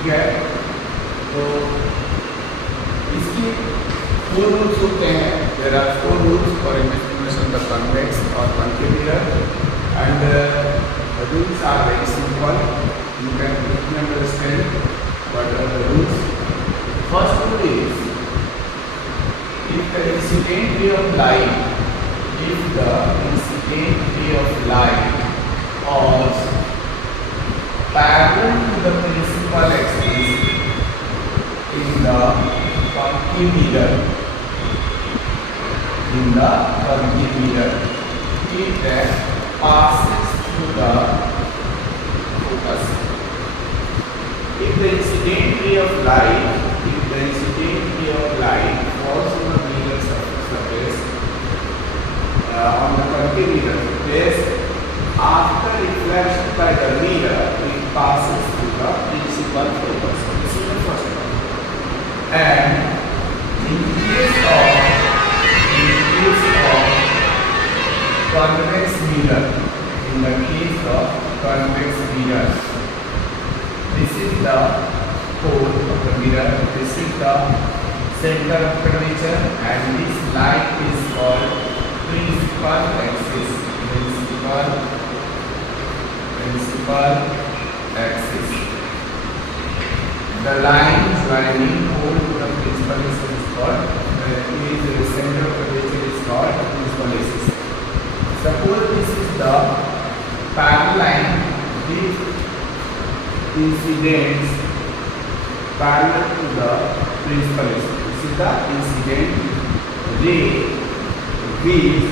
ठीक है। तो इसकी 4 रूल्स होते हैं। There are 4 rules for imagination the convex और concave mirror and the rules are very simple. You can understand what are the rules. First rule is, if the incident ray of light was parallel to the principal axis in the concave mirror, it then passes through the focus. If the incident ray of light falls on the mirror surface on the concave mirror surface, after reflection by the mirror, it passes through the principal focus. This is the first one. And in case of convex mirror, this is the pole of the mirror, this is the center of curvature, and this line is called principal axis. The line joining pole to the principal axis is called the center of curvature is called principal axis. Suppose this is the parallel line, this incidents parallel to the principal axis. This is the incident ray with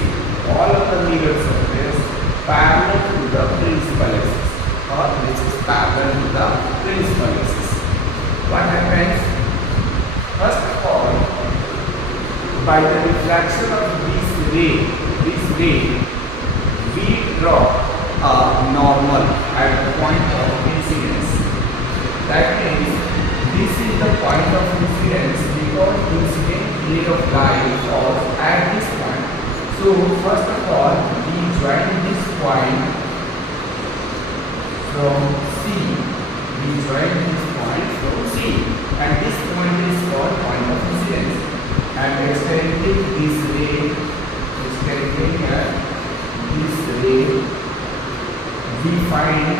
all of the mirror surface parallel to the principal axis, or this is parallel to the principal axis. What happens? First of all, by the reflection of this ray, we draw a normal at the point of incidence. That means this is the point of incidence because incident ray of light falls at this point. So first of all, we join this point from C. And this point is called point of incidence. And extending this ray, we find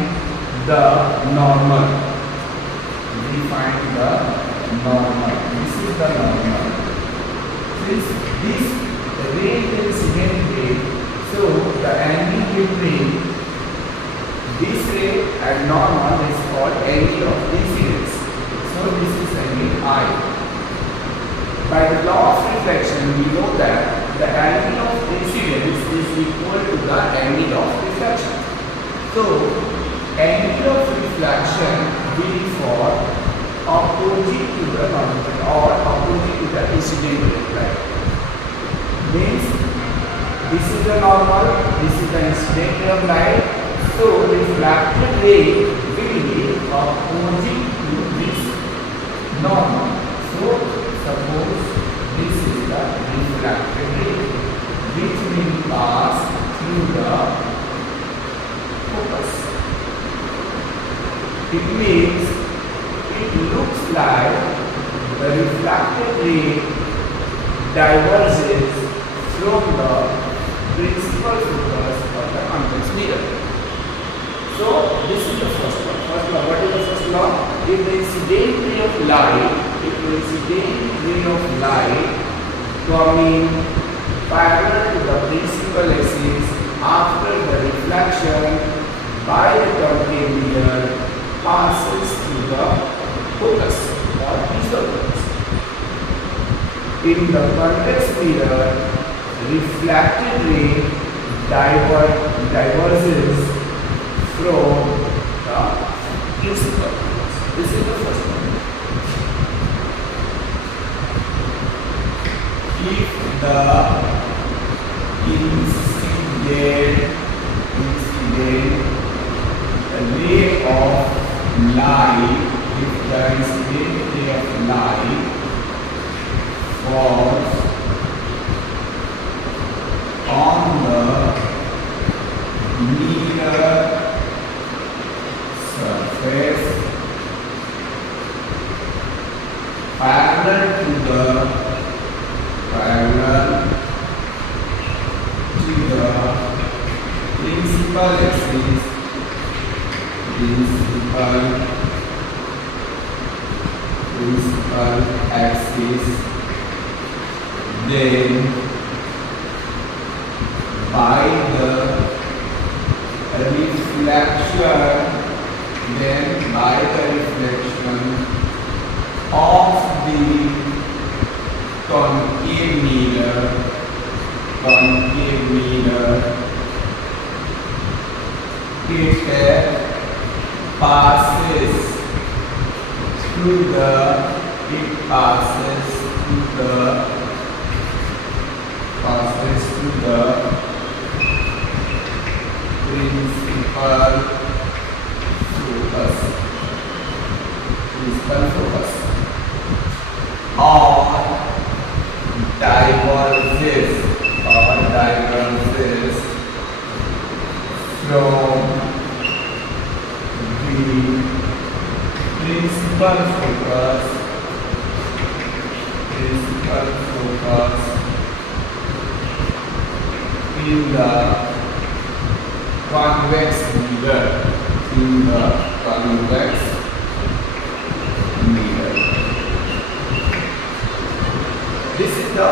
the normal. This is the normal. Since this ray is incident ray, so the angle between this ray and normal is called angle of incidence. So this is angle I. By the law of reflection, we know that the angle of incidence is equal to the angle of reflection. So angle of reflection will be for opposite to the normal or opposite to the incident ray of light. Means this is the normal, this is the incident ray of light. So refracted ray will be opposite to this normal. So suppose this is the refracted ray which will pass through the focus. It means it looks like the refracted ray diverges from the principal focus of the convex mirror. So this is the first law. What is the first law? If the incident ray of light coming parallel to the principal axis after the reflection by the concave mirror passes through the focus or principal focus. In the convex mirror, refracted ray diverges from the principal focus. This is the first one. If the incident ray of light, falls on the mirror surface parallel to the principal axis, then by the reflection of the concave mirror, it passes through the principal focus or diverges from the principal focus in the convex mirror, This is the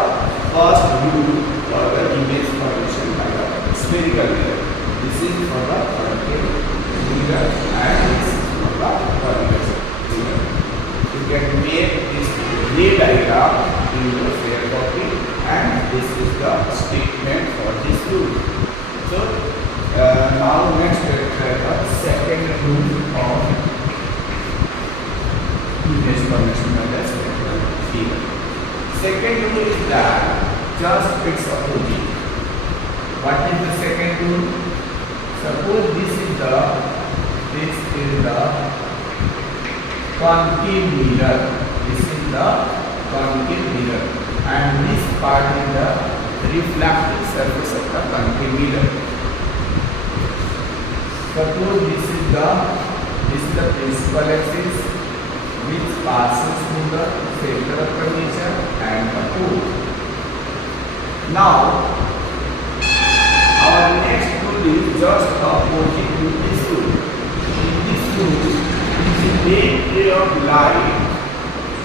first rule for the image formation by the spherical mirror. This is for the concave mirror and this is for the convex mirror. You can make this ray diagram in your fair copy, and this is the statement for this rule. So now next we will try the second rule of image formation by the spherical mirror. Second rule is that just fix opposite. What is the second rule? Suppose this is the concave mirror. And this part is the reflecting surface of the concave mirror. Suppose this is the principal axis which passes through the center of curvature and the pole. Now, our next rule is just opposite to this rule. In this rule, this main ray of light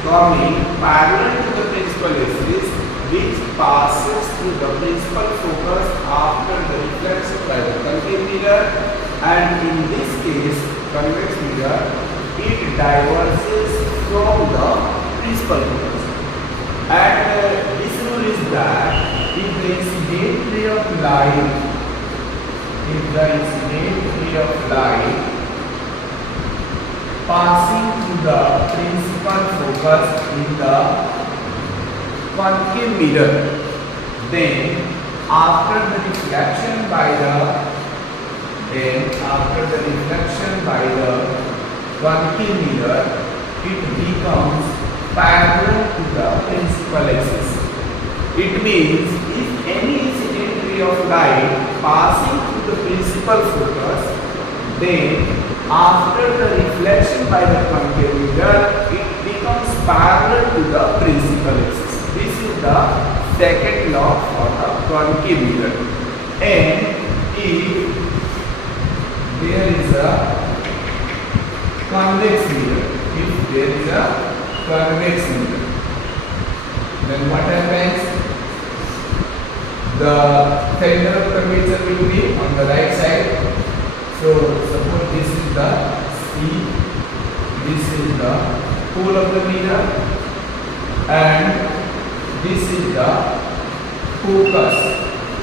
coming parallel to the principal axis, which passes through the principal focus after the reflection by the concave mirror, and in this case, convex mirror, it diverges from the principal focus. And this rule is that if the incident ray of light passing through the principal focus in the concave mirror, then after the reflection by the concave mirror, it becomes parallel to the principal axis. It means if any incident ray of light passing through the principal focus, then after the reflection by the concave mirror, it becomes parallel to the principal axis. This is the second law for the concave mirror. And if there is a convex mirror, then what happens? The center of curvature will be on the right side. So suppose this is the C, this is the pole of the mirror, and this is the focus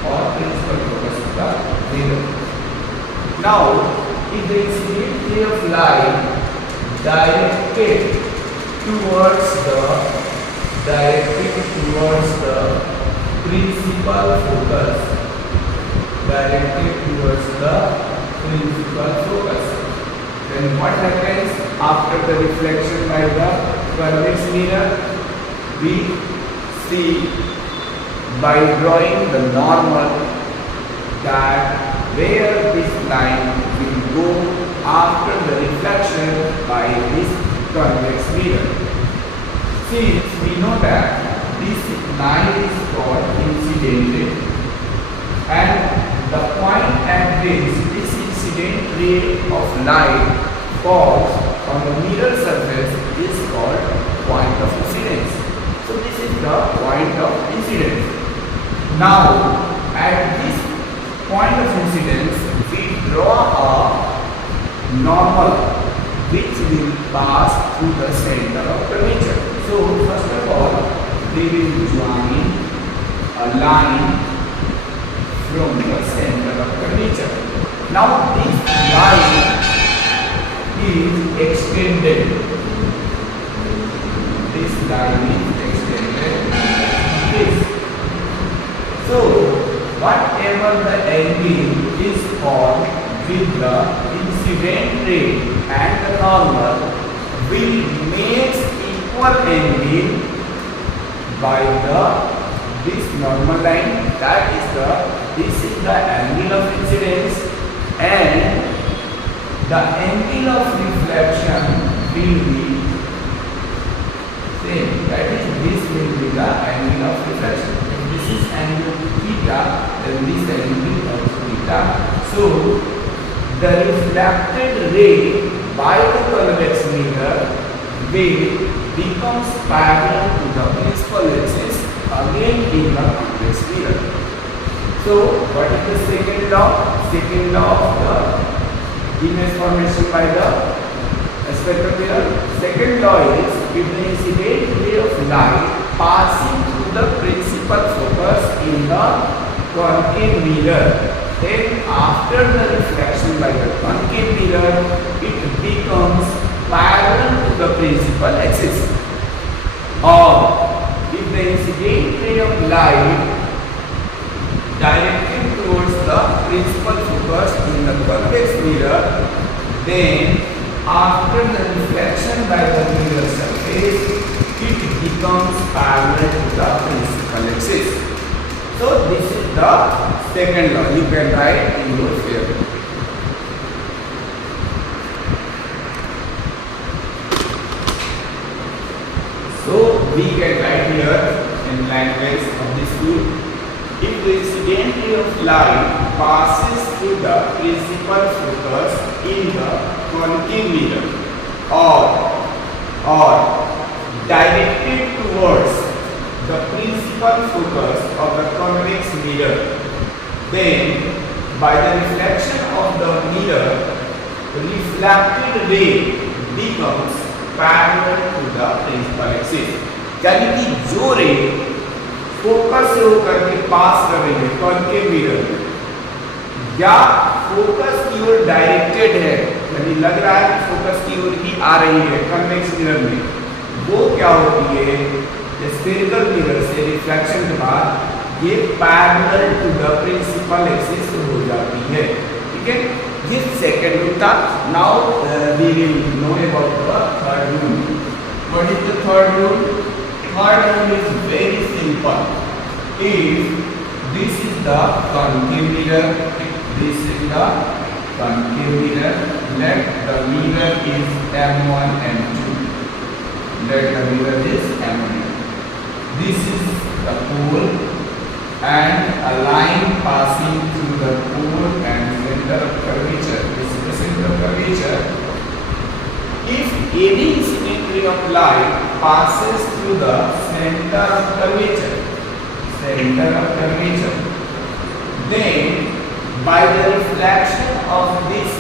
or principal focus of the mirror. Now, if the incident ray of light directed towards the principal focus, then what happens after the reflection by the convex mirror? We see by drawing the normal that where this line will go after the reflection by this convex mirror. Since we know that this line is called incident ray, and the point at which this incident ray of light falls on the mirror surface is called point of incidence. So this is the point of incidence. Now at this point of incidence we draw a normal which will pass through the center of curvature. So first of all, we will join a line from the center of curvature. Now this line is extended. This line is extended like this. So whatever the angle is formed with the incident ray and the normal will make equal angle by this normal line, this is the angle of incidence, and the angle of reflection will be same, that is this will be the angle of reflection. If this is angle theta, then this angle of theta. So the reflected ray by the convex mirror will becomes parallel to the principal axis again in the convex mirror. So what is the second law? Second law of the image formation by the spherical mirror. Second law is if the incident ray of light passing through the principal focus in the concave mirror, then after the reflection by the concave mirror, it becomes parallel to the principal axis. Or if the incident ray of light directed towards the principal focus in the convex mirror, then after the reflection by the mirror surface, it becomes parallel to the principal axis. So this is the second law. You can write in your favor. So we can write here in language of this rule. If the incident ray of light passes through the principal focus in the concave mirror or directed towards the principal focus of the convex mirror, then by the reflection of the mirror, the reflected ray becomes parallel to the principal axis. यानी कि जो रे focus से होकर के पास कर रही है कॉन्केव मिरर या फोकस की ओर डायरेक्टेड है, यानी लग रहा है कि फोकस की ओर ही आ रही है कन्वेक्स मिरर में, वो क्या होती है स्फेरिकल मिरर से रिफ्लेक्शन के बाद ये parallel to the principal axis हो जाती है. ठीक है, ये सेकंड रूल था. Now we will know about the third rule. What is the third rule? Third rule is very simple. If this is the concave mirror, this is the concave mirror, let the mirror is M1 M2. Let the mirror is M1. This is the pole and a line passing through the pole and center of curvature. This is the center of curvature. If any incident ray of light passes through the center of curvature, then by the reflection of this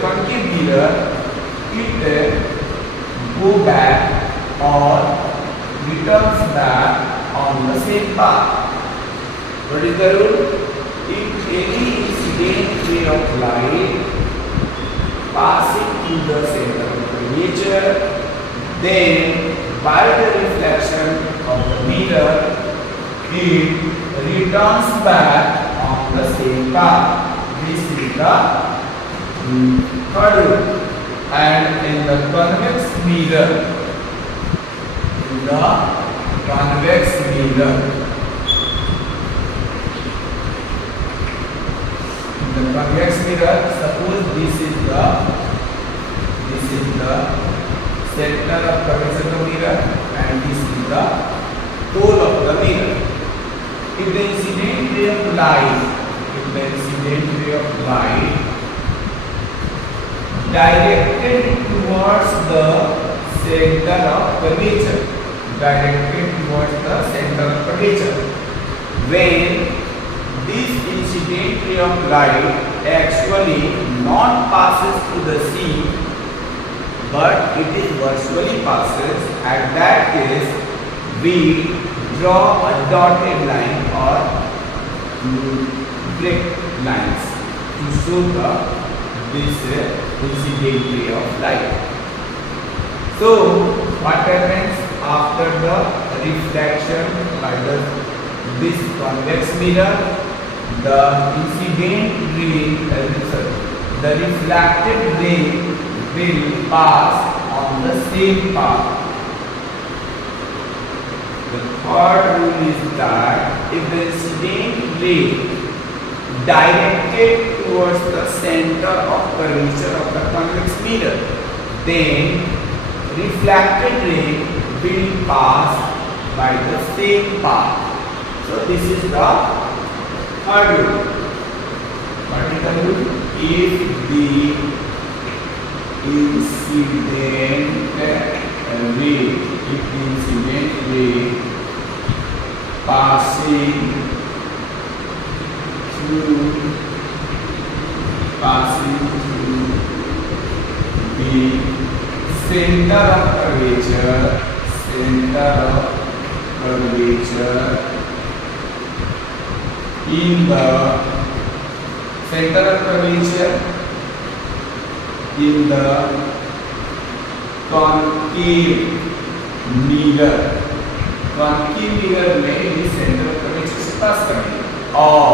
concave mirror, it go back or returns back on the same path. What is the rule? If any incident ray of light passing through the center of curvature, then by the reflection of the mirror, it returns back on the same path. This is the third rule. And in the convex mirror, suppose this is the center of curvature of the mirror and this is pole of the mirror. If the incident ray of light, directed towards the center of curvature, when this incident ray of light actually not passes through the scene, but it is virtually passes, at that case we draw a dotted line or break lines to show this incident ray of light. So what happens after the reflection by this convex mirror? The incident ray, the reflected ray will pass on the same path. The third rule is that if the incident ray directed towards the center of curvature of the convex mirror, then reflected ray will pass by the same path. So this is the third rule. What is the rule? If the incident ray passing through the center of curvature in the center of curvature in the concave mirror में ये centre of curvature से पास करेंगे और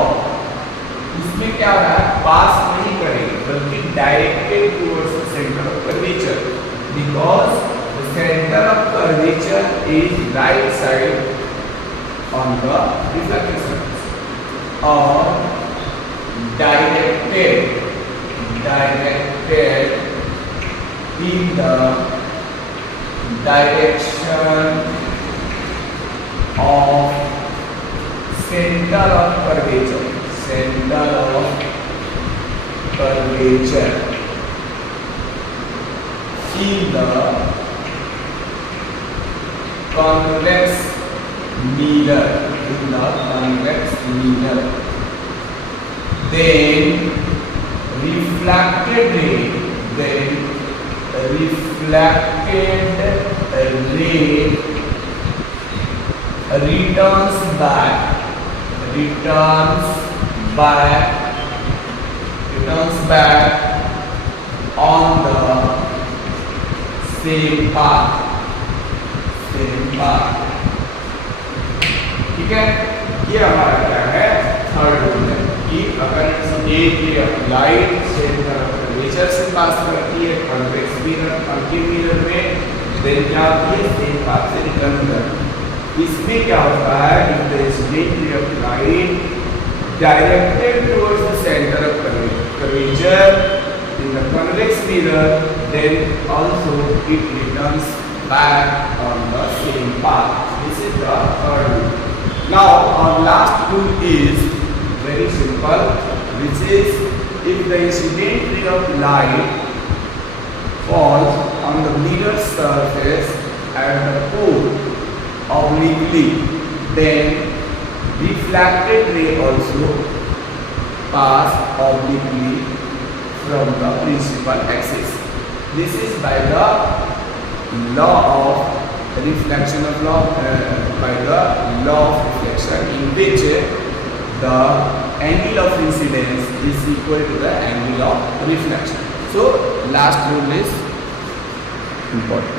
उसमें क्या हो रहा है, पास नहीं करेंगे बल्कि directed towards the centre of curvature, because the centre of curvature is right side on the reflected surface, और directed in the direction of center of curvature in the convex mirror, then reflected ray returns back on the same path. ठीक है, ये हमारा क्या है, third rule है कि अगर एक ray of light centre of curvature से पास करती है कॉन्वेक्स मिरर, कॉन्केव मिरर में, देन क्या होती है, सेम पाथ से रिटर्न करती है। इसमें क्या होता है, if the incident ray of light directed towards the centre of curvature in the convex mirror, then also it returns back on the same path. This is the third rule. Now our last rule is very simple, which is if the incident ray of light falls on the mirror surface at the pole obliquely, then reflected ray also pass obliquely from the principal axis. This is by the law of reflection of by the law of reflection, in which the angle of incidence is equal to the angle of reflection. So last rule is important.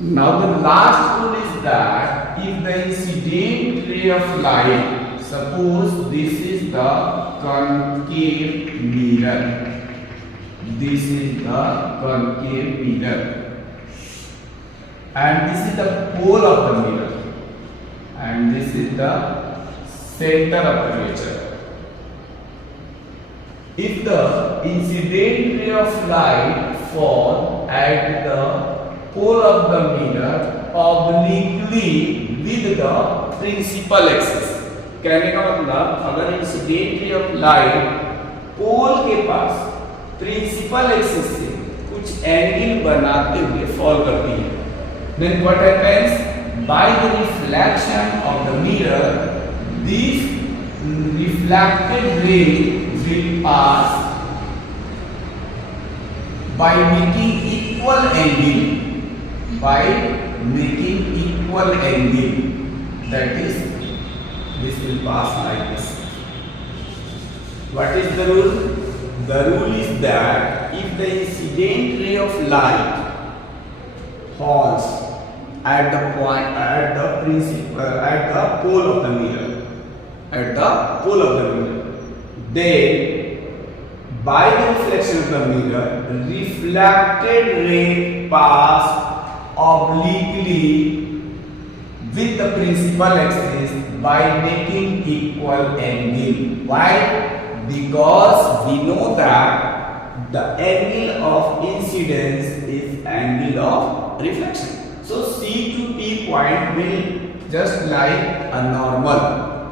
Now the last rule is that if the incident ray of light, suppose this is the concave mirror, and this is the pole of the mirror, and this is the center of curvature. If the incident ray of light fall at the pole of the mirror obliquely with the principal axis। कहने का मतलब अगर incident ray of light pole के पास principal axis से कुछ angle बनाते हुए fall करती है, then what happens? By the reflection of the mirror, this reflected ray will pass by making equal angle, by making equal angle, that is, this will pass like this। What is the rule? The rule is that if the incident ray of light falls at the point, at the pole of the mirror, at the pole of the mirror, then by the reflection of the mirror, reflected ray pass obliquely with the principal axis by making equal angle। Why? Because we know that the angle of incidence is angle of reflection। So C to T point will just like a normal,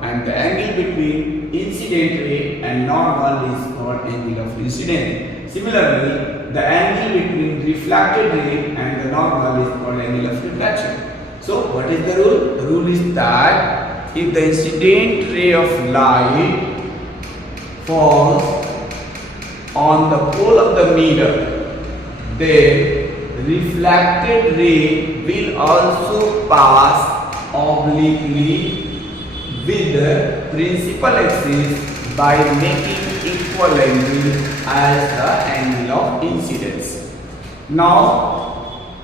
and the angle between incident ray and normal is called angle of incidence। Similarly, the angle between reflected ray and the normal is called angle of reflection। So what is the rule? The rule is that if the incident ray of light falls on the pole of the mirror, then reflected ray will also pass obliquely with the principal axis by making equal angle as the angle of incidence। Now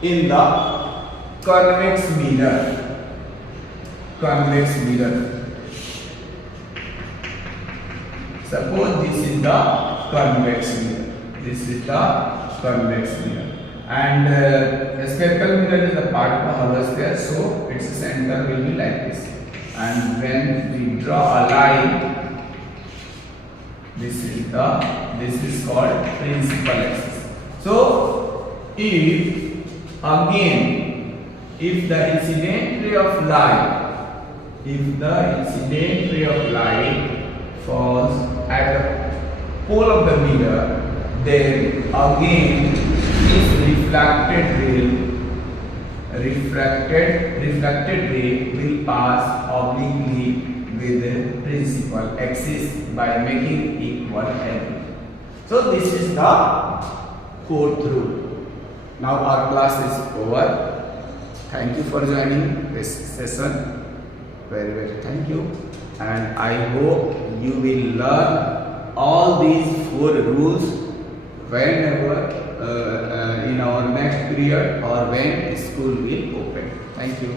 in the convex mirror, suppose this is the convex mirror, this is the convex mirror, and the spherical mirror is a part of a hollow sphere, so its center will be like this, and when we draw a line, this is called principal axis। So if the incident ray of light falls at the pole of the mirror, then again this refracted ray will pass obliquely with the principal axis by making equal angle। So this is the fourth rule। Now our class is over। Thank you for joining this session, very thank you, and I hope you will learn all these 4 rules whenever in our next period or when school will open। Thank you।